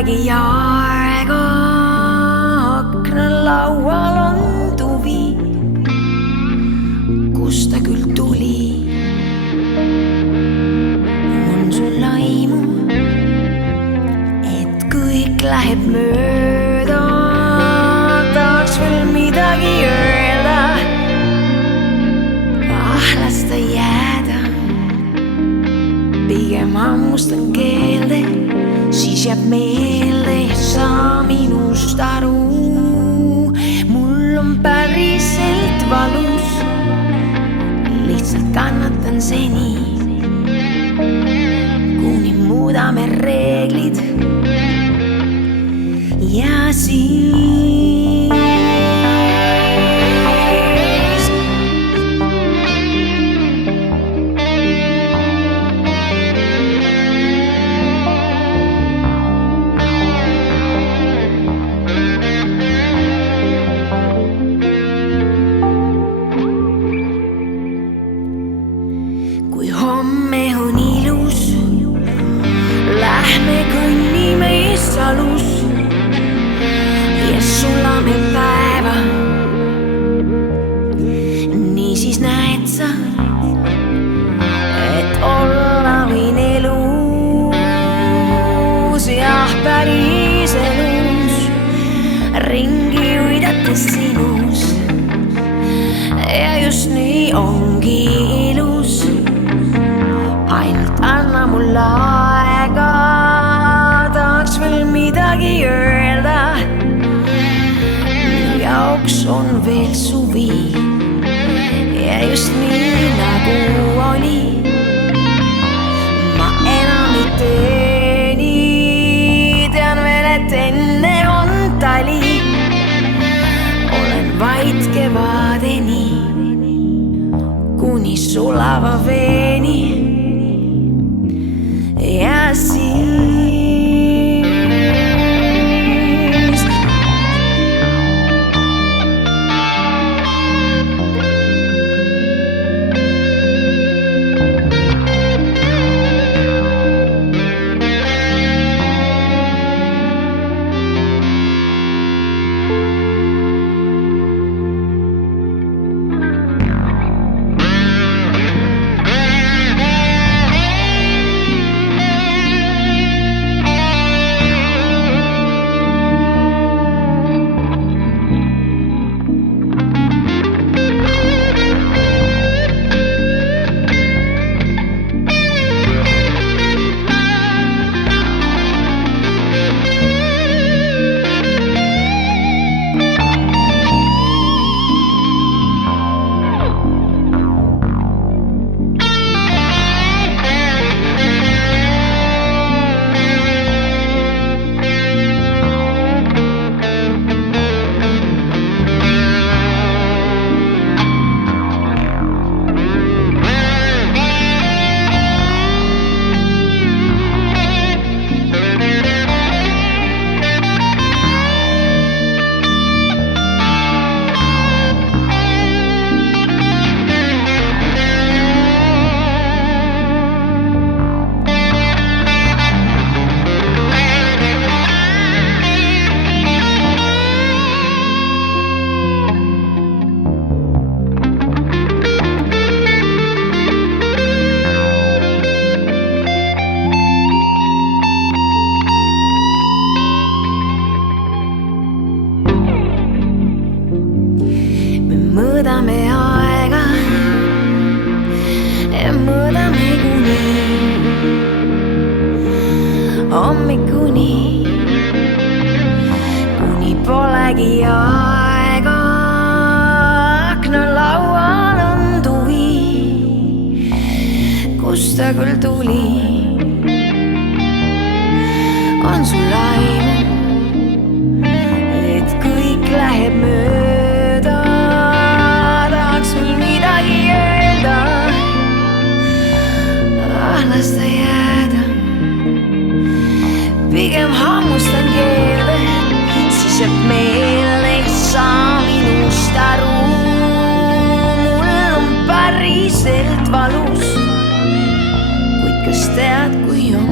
polegi aega, aknalaual on tuvi, kust ta küll tuli. On sul aimu, et kõik läheb mööda, tahaks veel midagi öelda, las ta jääda. Pigem hammustan keelde, siis jääb meelde ja saa minust aru. Mul on päriselt valus, lihtsalt kannatan seni, kuni muudame reeglid ja siis homme on ilus, lähme kõnnime Issalus ja sulame päeva. Niisiis näed sa, et olla võin elus, jah päris elus, ringi uidates sinus ja just nii ongi ilus. Ainult anna mulle aega, tahaks veel midagi öelda. Minu jaoks on veel suvi ja just nii nagu oli. Ma enam ei teeni, tean veel, et enne on tali. Olen vaid kevadeni, kuni sulava veeni. Ja siis mõõdame aega ja mõõdame hommikuni, kuni polegi aega, aknalaual on tuvi, kust ta küll tuli. On sul aimu, et kõik läheb mööda, tahaks veel midagi öelda, las ta jääda. Pigem hammustan keelde, siis jääb meelde ja saa minust aru. Mul on päriselt valus, kuid kas tead, kui on